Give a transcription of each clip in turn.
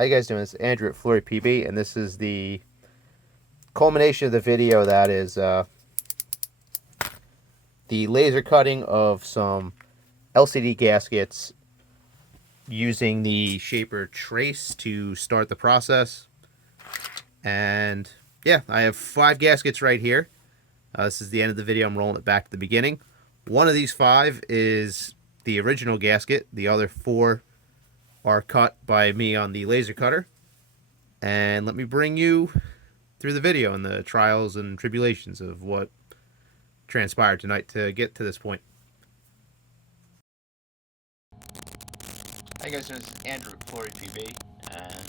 How you guys doing? This is Andrew at FloryPB, and this is the culmination of the video that is the laser cutting of some LCD gaskets using the shaper trace to start the process. And yeah, I have 5 gaskets right here. This is the end of the video. I'm rolling it back to the beginning. One of these 5 is the original gasket. The other 4 are cut by me on the laser cutter. And let me bring you through the video and the trials and tribulations of what transpired tonight to get to this point. Hi guys, this is Andrew at FloryPB, and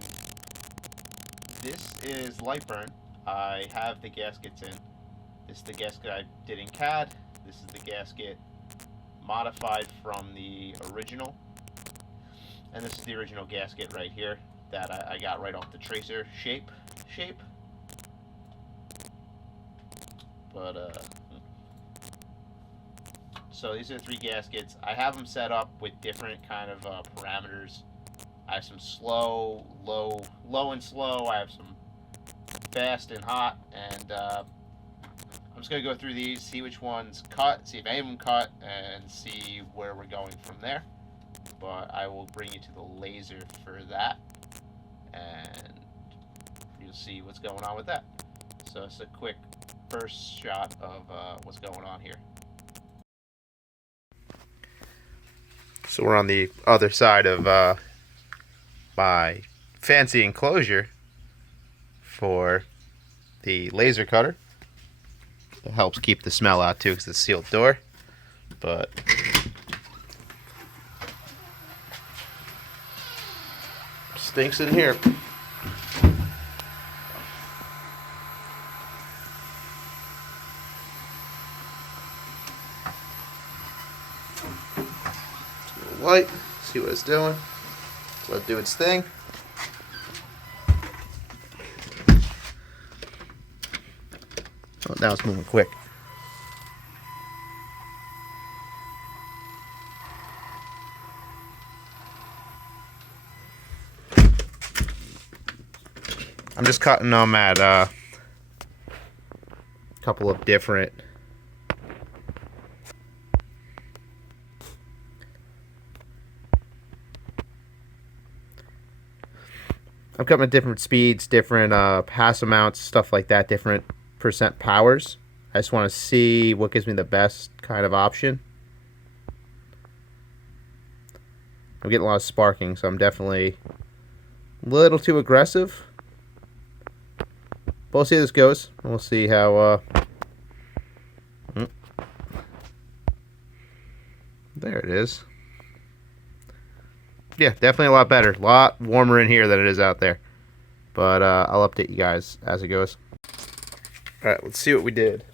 this is Lightburn. I have the gaskets in. This is the gasket I did in CAD. This is the gasket modified from the original. And this is the original gasket right here that I got right off the tracer shape. But, so these are the 3 gaskets. I have them set up with different kind of parameters. I have some slow, low and slow. I have some fast and hot. And I'm just going to go through these, see which ones cut, see if any of them cut, and see where we're going from there. But I will bring you to the laser for that, and you'll see what's going on with that. So it's a quick first shot of what's going on here. So we're on the other side of my fancy enclosure for the laser cutter. It helps keep the smell out too because it's a sealed door. But stinks in here. Light, see what it's doing. Let it do its thing. Oh, now it's moving quick. I'm just cutting them at a couple of different different speeds, different pass amounts, stuff like that, different percent powers. I just want to see what gives me the best kind of option. I'm getting a lot of sparking, so I'm definitely a little too aggressive. But we'll see how this goes. We'll see how there it is. Yeah, definitely a lot better. A lot warmer in here than it is out there. But I'll update you guys as it goes. Alright, let's see what we did.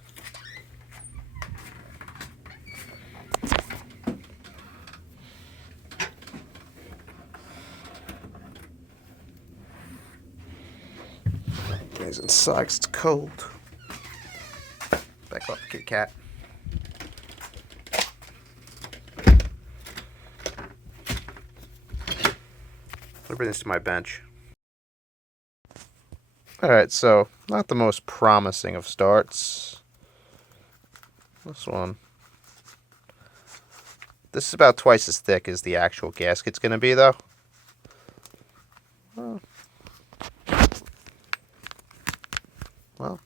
Guys, it sucks. It's cold. Back off the Kit Kat. I'll bring this to my bench. Alright, so not the most promising of starts. This one. This is about twice as thick as the actual gasket's going to be, though. Well.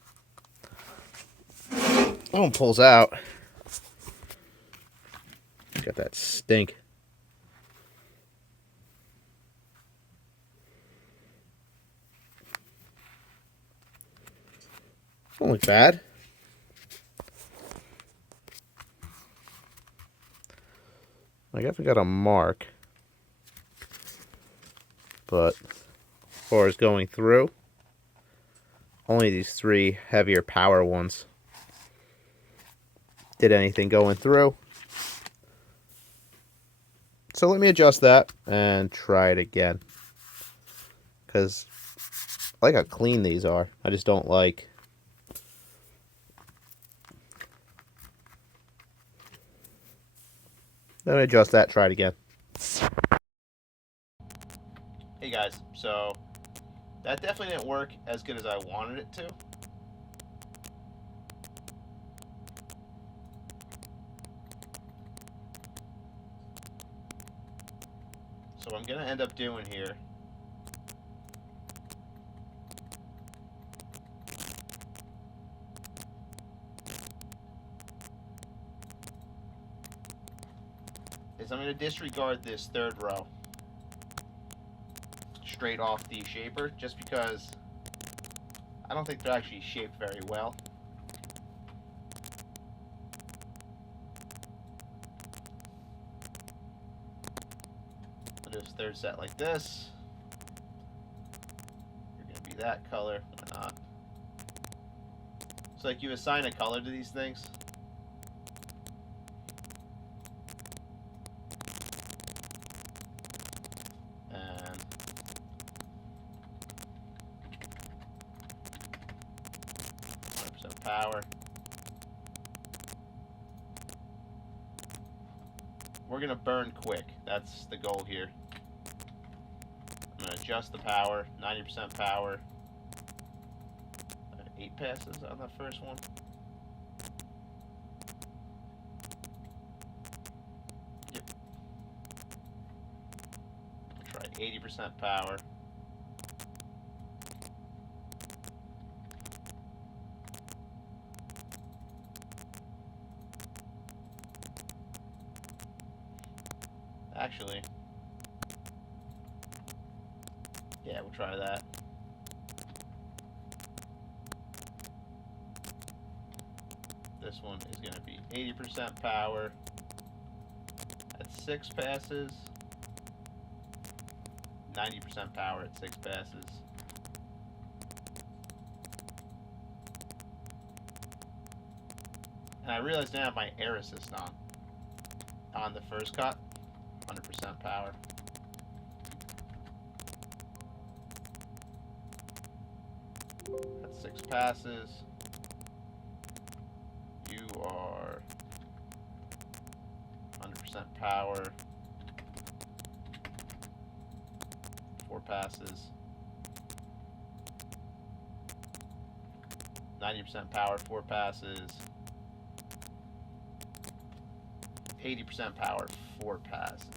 That one pulls out. Got that stink. Don't look bad. I definitely got a mark, but as far as going through, only these 3 heavier power ones did anything going through. So let me adjust that and try it again, because I like how clean these are. I just don't like Let me adjust that, try it again. Hey guys. guys, so that definitely didn't work as good as I wanted it to. So what I'm going to end up doing here is I'm going to disregard this third row straight off the shaper, just because I don't think they're actually shaped very well. I'll do this third set like this. You're going to be that color, or not. So like you assign a color to these things. And 100% power. We're going to burn quick. That's the goal here. I'm going to adjust the power, 90% power. 8 passes on the first one. Yep. We'll try 80% power. Actually, yeah, we'll try that. This one is going to be 80% power at 6 passes, 90% power at 6 passes. And I realize now my air assist on the first cut, 100% power. At 6 passes, you are 100% power, 4 passes, 90% power, 4 passes, 80% power, 4 passes.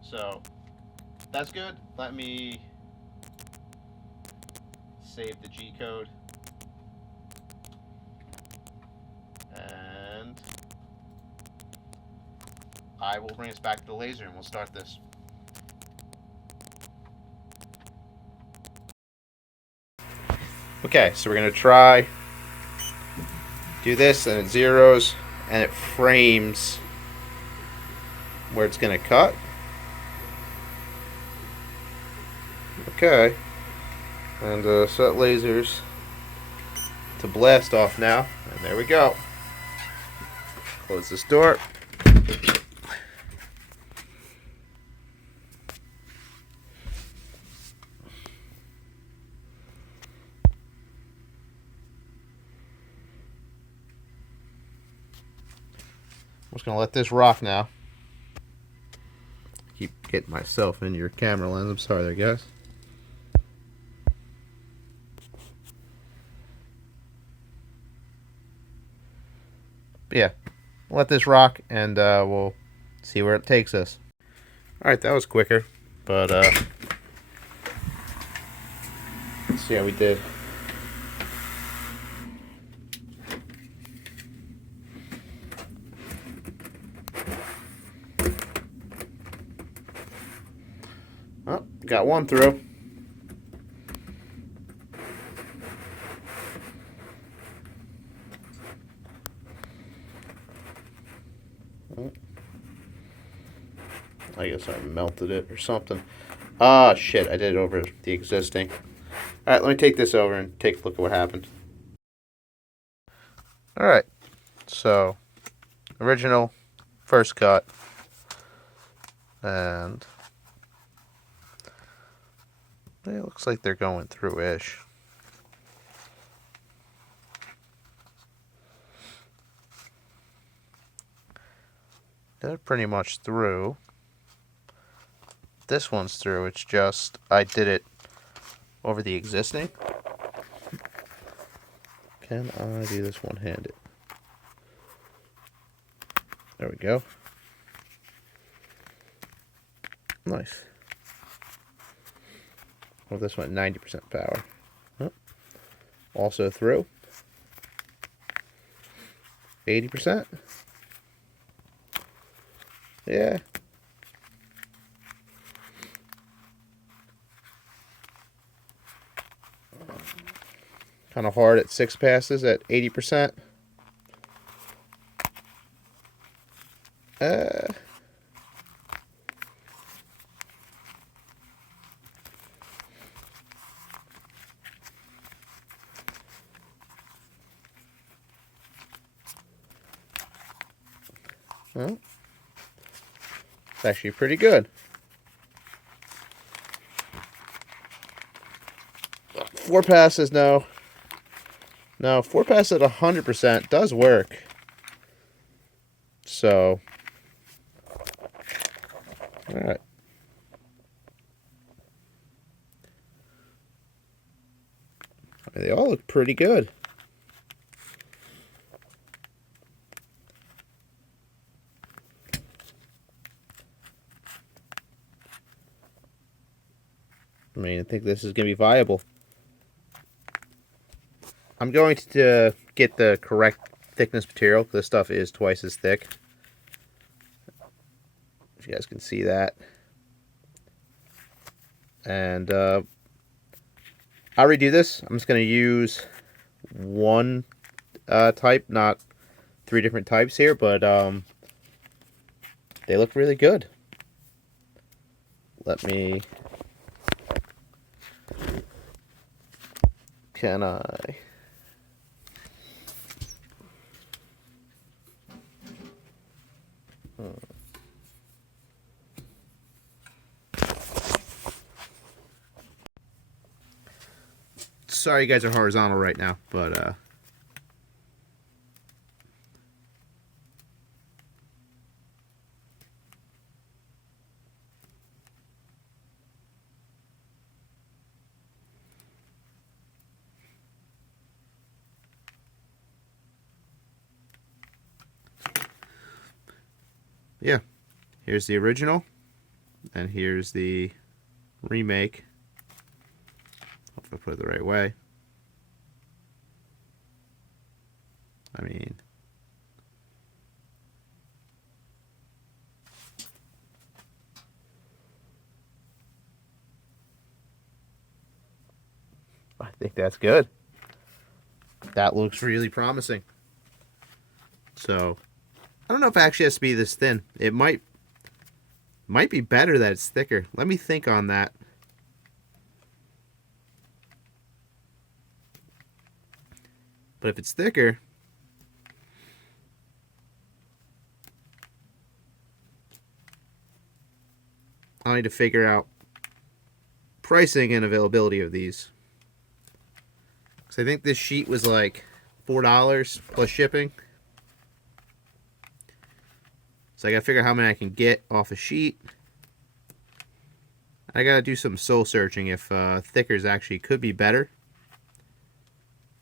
So that's good. Let me save the G code. And I will bring us back to the laser and we'll start this. Okay, so we're going to try do this, and it zeros and it frames where it's going to cut. Okay, and set lasers to blast off now, and there we go. Close this door. I'm just going to let this rock now. Keep getting myself in your camera lens. I'm sorry there, guys. But yeah, let this rock and we'll see where it takes us. Alright, that was quicker, but let's see how we did. Oh, got one through. I guess I melted it or something. Ah, shit, I did it over the existing. Alright, let me take this over and take a look at what happened. Alright, so original first cut, and it looks like they're going through-ish. They're pretty much through. this one's through. It's just I did it over the existing. Can I do this one-handed? There we go. Nice. Well, this went 90% power. Oh. Also through. 80%. Yeah. Kind of hard at 6 passes at 80%. Well, it's actually pretty good. 4 passes, no. No, 4 passes at 100% does work. So, alright. They all look pretty good. I mean, I think this is going to be viable. I'm going to get the correct thickness material. This stuff is twice as thick. If you guys can see that. And I'll redo this. I'm just going to use one type, not 3 different types here, but they look really good. Let me... Can I... Sorry you guys are horizontal right now, but yeah, here's the original, and here's the remake. Hope I put it the right way. I mean, I think that's good. That looks really promising. So, I don't know if it actually has to be this thin. It might be better that it's thicker. Let me think on that. But if it's thicker, I need to figure out pricing and availability of these. Because I think this sheet was like $4 plus shipping. So I gotta figure out how many I can get off a sheet. I gotta do some soul searching if thickers actually could be better.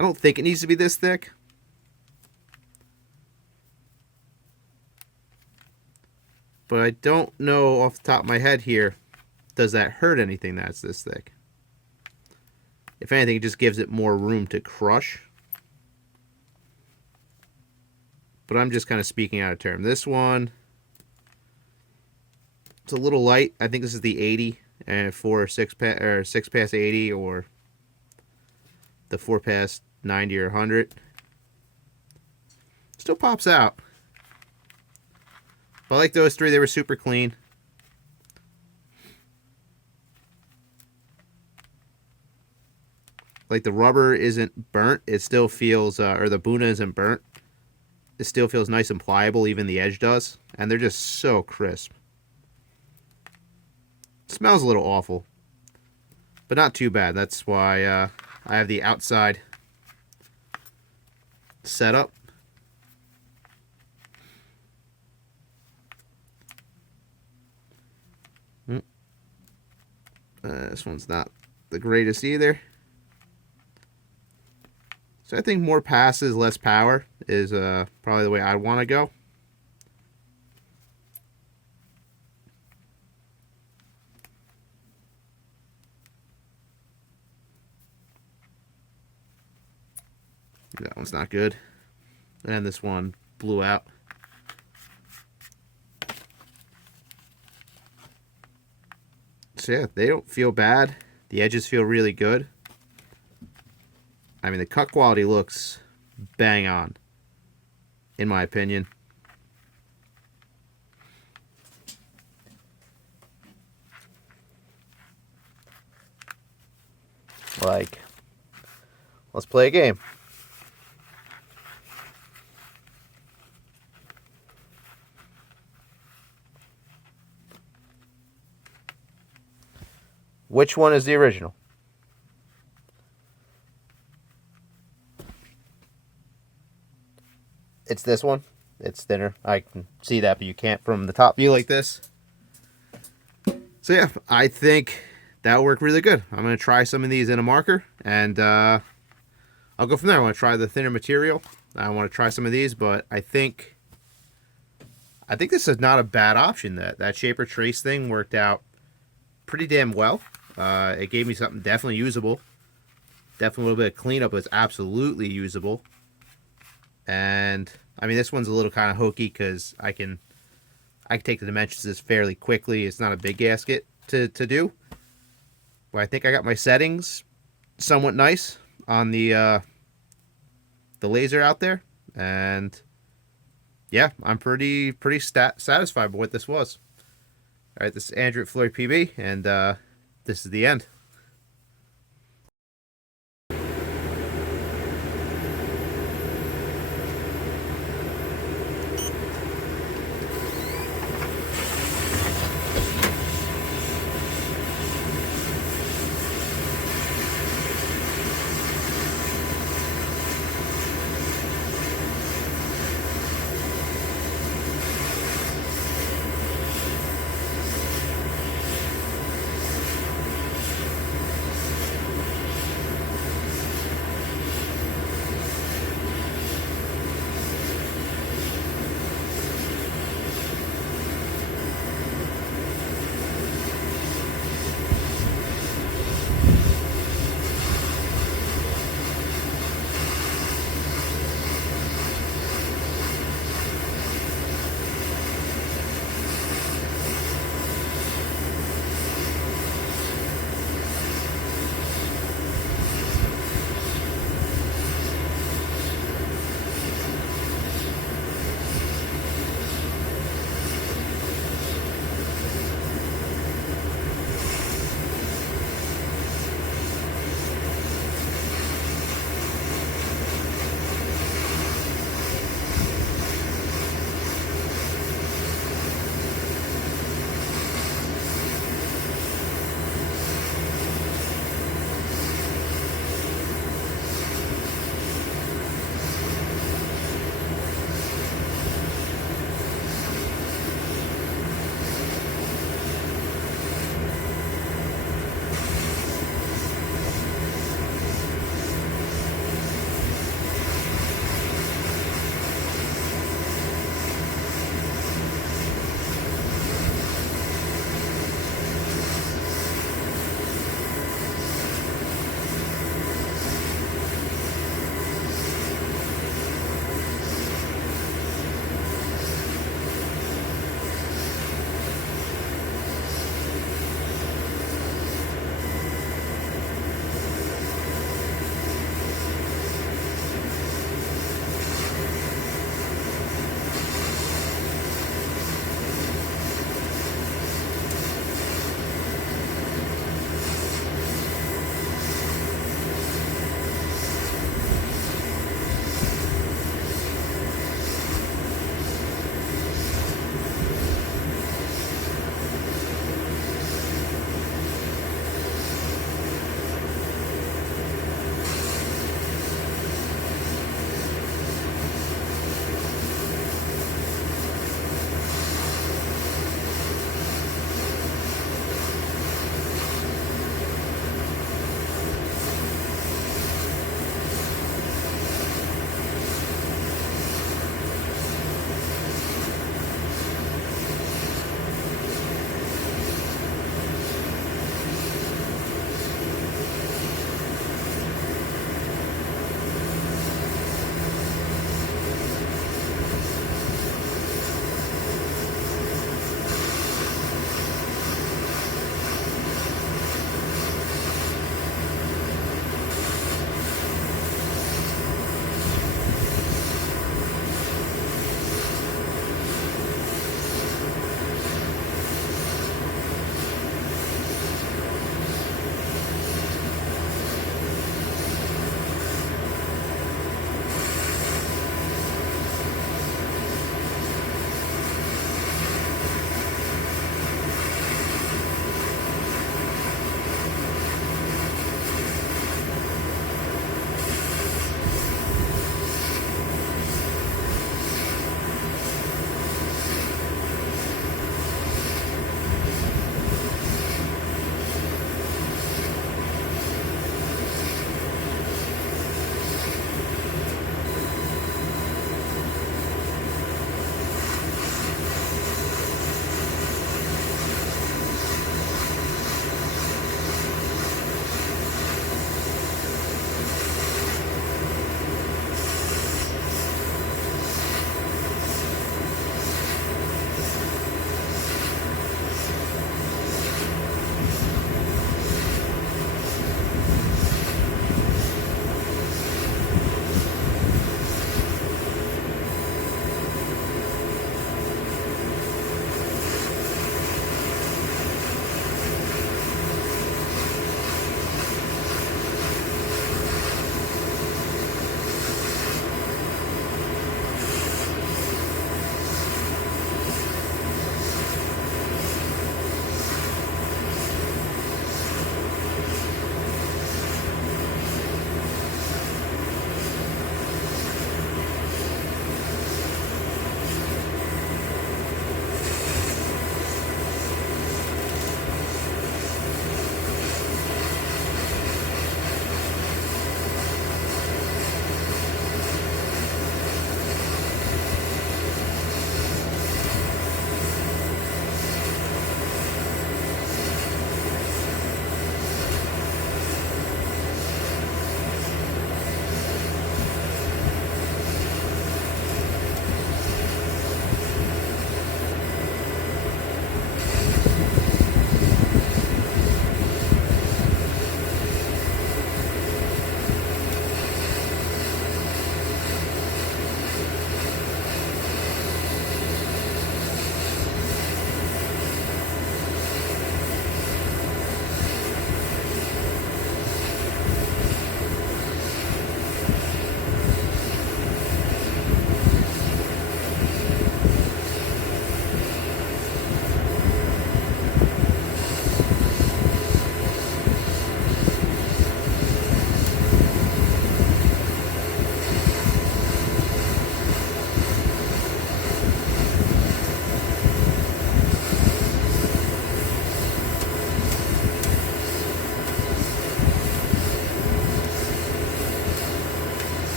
I don't think it needs to be this thick. But I don't know off the top of my head here, does that hurt anything that's this thick? If anything, it just gives it more room to crush. But I'm just kind of speaking out of term. This one, it's a little light. I think this is the 80 and 4 or 6 pass 80, or the 4 pass 90 or 100. Still pops out. But I like those 3. They were super clean. Like the rubber isn't burnt. It still feels, or the Buna isn't burnt. It still feels nice and pliable, even the edge does. And they're just so crisp. It smells a little awful. But not too bad. That's why I have the outside setup. This one's not the greatest either. So I think more passes, less power is probably the way I want to go. That one's not good. And this one blew out. So yeah, they don't feel bad. The edges feel really good. I mean, the cut quality looks bang on, in my opinion. Like, let's play a game. Which one is the original? It's this one. It's thinner. I can see that, but you can't from the top view like this. So yeah, I think that'll work really good. I'm going to try some of these in a marker, and I'll go from there. I want to try the thinner material. I want to try some of these, but I think this is not a bad option. That shaper trace thing worked out pretty damn well. It gave me something definitely usable. Definitely a little bit of cleanup was absolutely usable. And I mean, this one's a little kind of hokey because I can take the dimensions of this fairly quickly. It's not a big gasket to do. But I think I got my settings somewhat nice on the laser out there. And yeah, I'm pretty satisfied with what this was. All right, this is Andrew at FloryPB, and this is the end.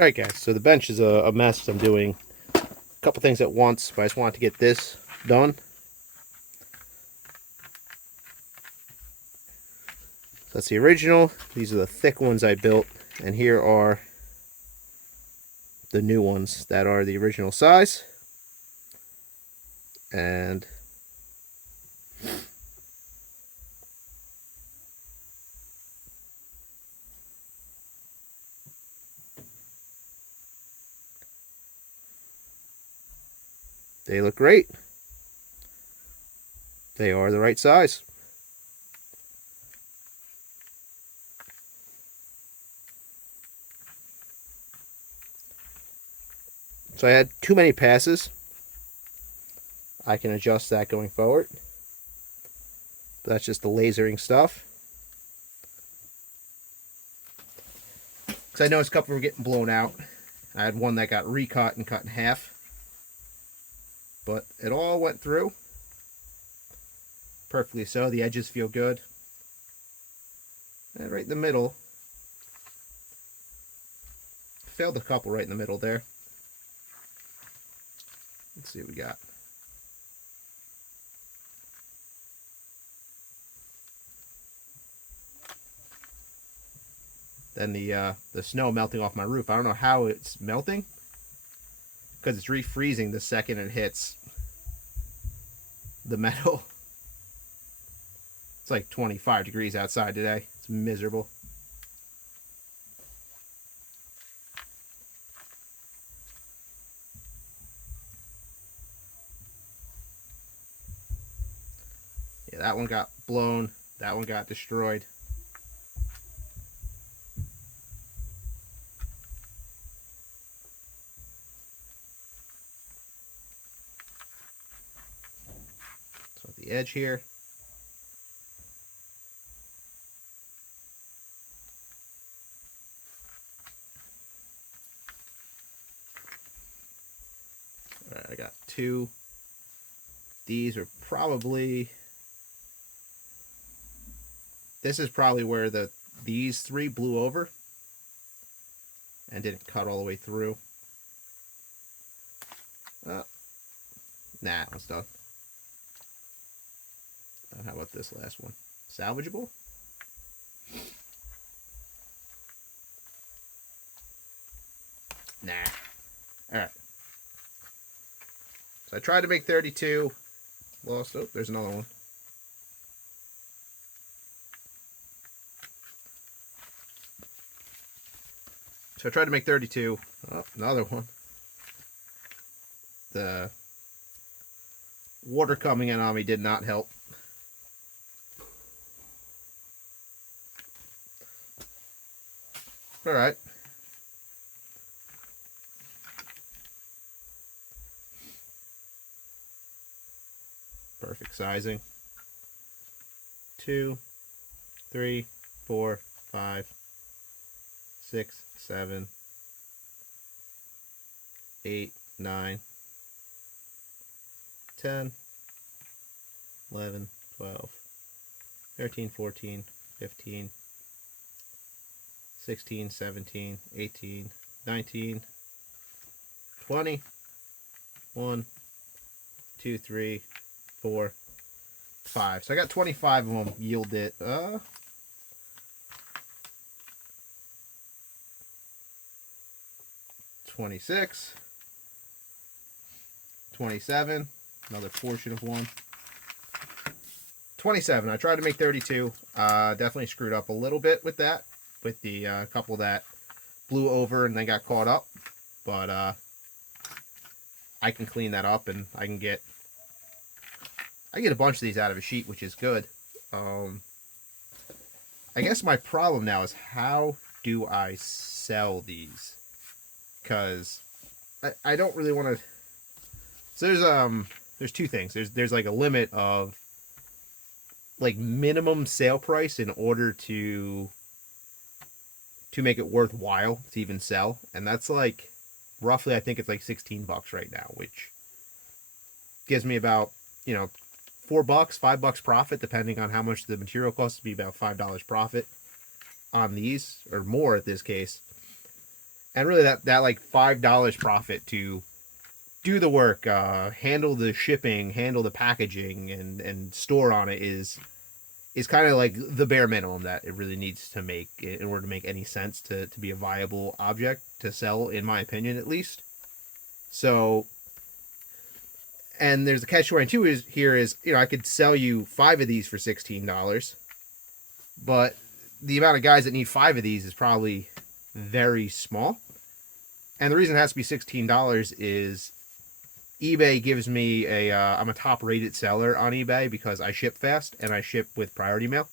Alright guys, so the bench is a mess. I'm doing a couple things at once, but I just wanted to get this done. So that's the original. These are the thick ones I built, and here are the new ones that are the original size. And they look great. They are the right size. So I had too many passes. I can adjust that going forward. But that's just the lasering stuff. Because I noticed a couple were getting blown out. I had one that got recut and cut in half. But it all went through. Perfectly so. The edges feel good. And right in the middle. Failed a couple right in the middle there. Let's see what we got. Then the snow melting off my roof. I don't know how it's melting, because it's refreezing the second it hits the metal. It's like 25 degrees outside today. It's miserable. Yeah, that one got blown. That one got destroyed. So at the edge here. All right, I got two. These are probably... This is probably where these three blew over and didn't cut all the way through. Nah, that one's done. How about this last one? Salvageable? Nah. Alright. So I tried to make 32. Lost. Oh, there's another one. So I tried to make 32. Oh, another one. The water coming in on me did not help. Alright. Perfect sizing. 2, 3, 4, 5, 6, 7, 8, 9, 10, 11, 12, 13, 14, 15, 16, 17, 18, 19, 20, 1, 2, 3, 4, 5. So I got 25 of them yielded 26, 27, another portion of one. 27. I tried to make 32. Definitely screwed up a little bit with that, with the couple that blew over and then got caught up. But I can clean that up, and I get a bunch of these out of a sheet, which is good. I guess my problem now is, how do I sell these? Because I don't really want to. So there's two things. There's like a limit of like minimum sale price in order to make it worthwhile to even sell, and that's like roughly, I think it's like $16 right now, which gives me about, you know, $4, $5 profit, depending on how much the material costs. To be about $5 profit on these, or more at this case. And really that like $5 profit to do the work, handle the shipping, handle the packaging, and store on it is kind of like the bare minimum that it really needs to make in order to make any sense to be a viable object to sell, in my opinion, at least. So, and there's a catch 22 is here is, you know, I could sell you 5 of these for $16, but the amount of guys that need 5 of these is probably very small. And the reason it has to be $16 is eBay gives me I'm a top rated seller on eBay because I ship fast and I ship with priority mail.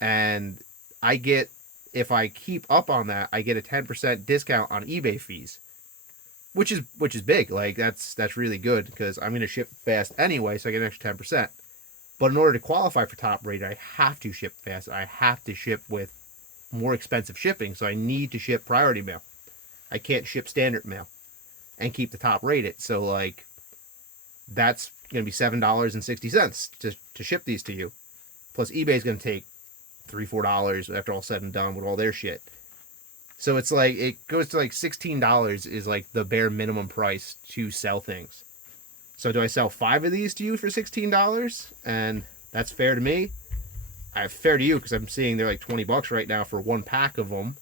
And I get, if I keep up on that, I get a 10% discount on eBay fees, which is big. Like that's really good because I'm going to ship fast anyway, so I get an extra 10%. But in order to qualify for top rated, I have to ship fast. I have to ship with more expensive shipping, so I need to ship priority mail. I can't ship standard mail and keep the top rated. So like that's going to be $7.60 to ship these to you. Plus eBay's going to take $3-4 after all said and done with all their shit. So it's like it goes to like $16 is like the bare minimum price to sell things. So do I sell 5 of these to you for $16? And that's fair to me. Fair to you because I'm seeing they're like $20 right now for 1 pack of them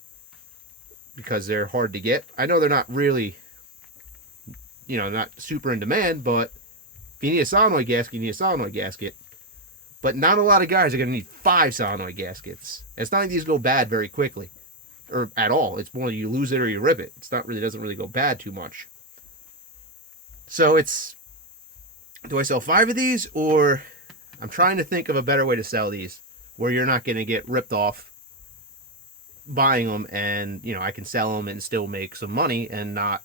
because they're hard to get. I know they're not really, you know, not super in demand, but if you need a solenoid gasket, you need a solenoid gasket. But not a lot of guys are going to need 5 solenoid gaskets. It's not like these go bad very quickly, or at all. It's more you lose it or you rip it. It's not really, doesn't really go bad too much. So it's, do I sell 5 of these, or I'm trying to think of a better way to sell these where you're not going to get ripped off buying them, and you know I can sell them and still make some money and not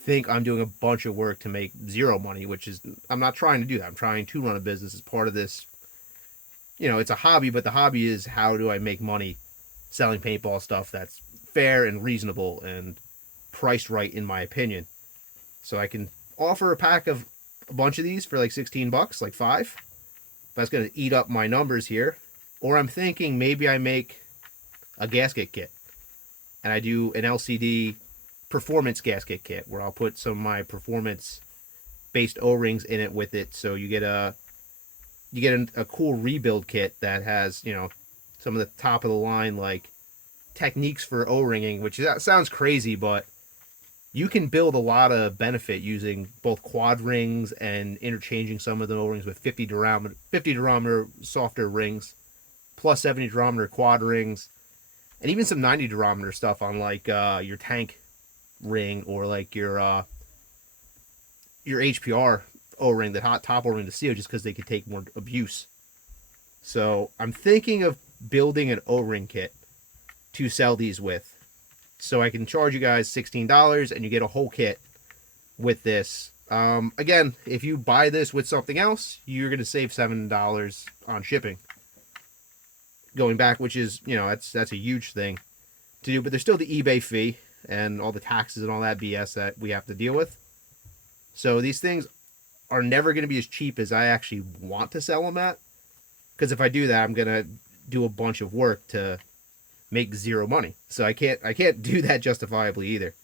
think I'm doing a bunch of work to make zero money, which is, I'm not trying to do that. I'm trying to run a business as part of this. You know, it's a hobby, but the hobby is how do I make money selling paintball stuff that's fair and reasonable and priced right, in my opinion. So I can offer a pack of a bunch of these for like $16, like 5. That's going to eat up my numbers here. Or I'm thinking maybe I make a gasket kit and I do an LCD performance gasket kit where I'll put some of my performance based O-rings in it with it, so you get a cool rebuild kit that has, you know, some of the top of the line like techniques for O-ringing, which sounds crazy, but you can build a lot of benefit using both quad rings and interchanging some of the O-rings with 50 durometer softer rings plus 70 durometer quad rings, and even some 90 durometer stuff on like your tank ring or like your HPR O-ring, the hot top O-ring to seal, just because they could take more abuse. So I'm thinking of building an O-ring kit to sell these with, so I can charge you guys $16 and you get a whole kit with this. Again, if you buy this with something else, you're going to save $7 on shipping going back, which is, you know, that's a huge thing to do, but there's still the eBay fee and all the taxes and all that BS that we have to deal with. So these things are never going to be as cheap as I actually want to sell them at, because if I do that, I'm going to do a bunch of work to make zero money. So I can't do that justifiably either.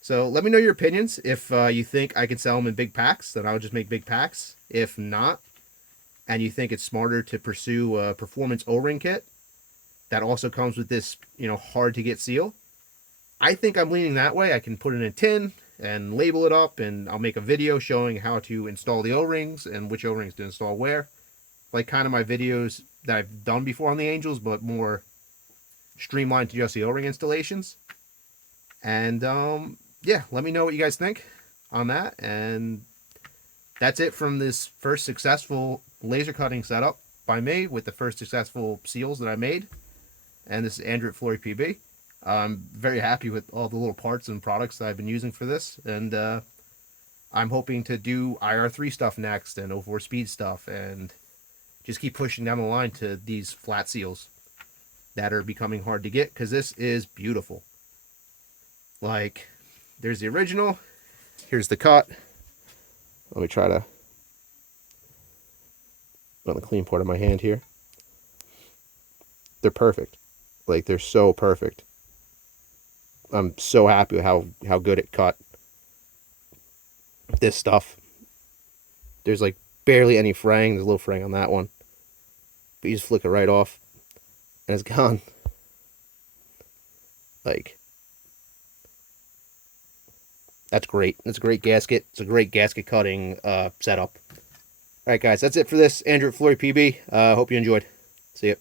So let me know your opinions. If you think I can sell them in big packs, then I'll just make big packs. If not, and you think it's smarter to pursue a performance O-ring kit that also comes with this, you know, hard to get seal, I think I'm leaning that way. I can put it in a tin and label it up, and I'll make a video showing how to install the O-rings and which O-rings to install where. Like kind of my videos that I've done before on the Angels, but more streamlined to just the O-ring installations. And yeah, let me know what you guys think on that. And that's it from this first successful laser cutting setup by me with the first successful seals that I made. And this is Andrew at FloryPB. I'm very happy with all the little parts and products that I've been using for this, and I'm hoping to do IR3 stuff next and 04 speed stuff, and just keep pushing down the line to these flat seals that are becoming hard to get, because this is beautiful. Like, there's the original, here's the cut. Let me try to on the clean part of my hand here. They're perfect. Like, they're so perfect. I'm so happy with how good it cut this stuff. There's like barely any fraying. There's a little fraying on that one, but you just flick it right off and it's gone. Like, that's great. It's a great gasket. It's a great gasket cutting setup. All right, guys, that's it for this. Andrew at FloryPB. Hope you enjoyed. See ya.